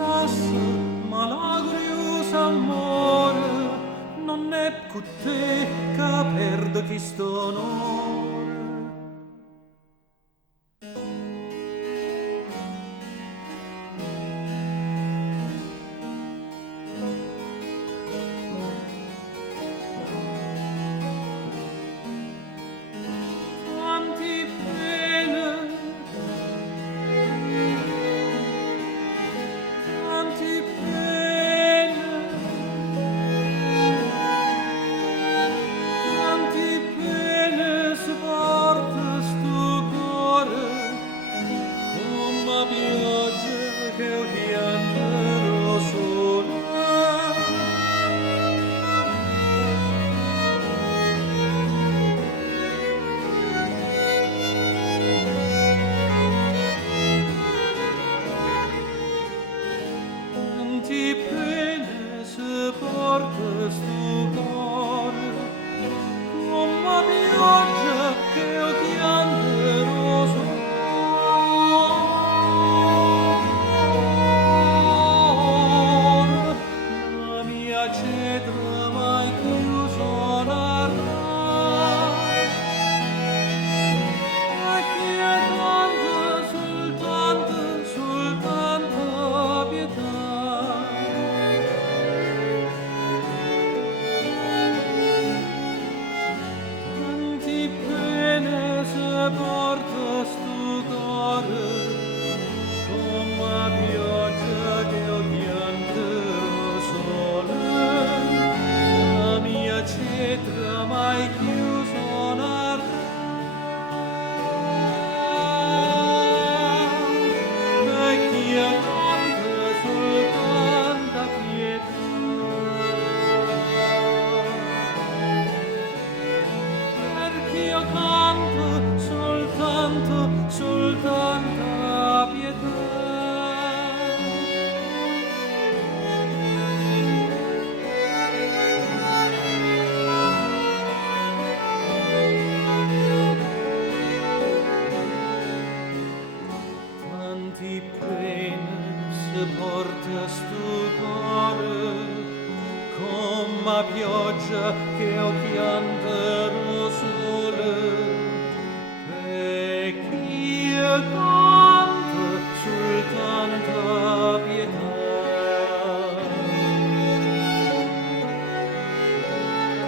Lasso, malagrius amore, non è cu te ca perdo chist'onore. Tanti pene, tanti pene, tanti pene sopporta sto cuore, come pioggia che io piangerò sola. Tanti pene sopporta sto cuore, come pioggia che io piangerò sola. La mia cetra mai più suonerà, chiedendo soltanto pietà. Tanti pene sopporta sto cuore, come pioggia che io piangerò sola. La mia cetra mai più suonerà, vecchia canta soltanto pietà. Perché io canto soltanto pietà. Tanti pene sopporta sto cuore, come pioggia che io piango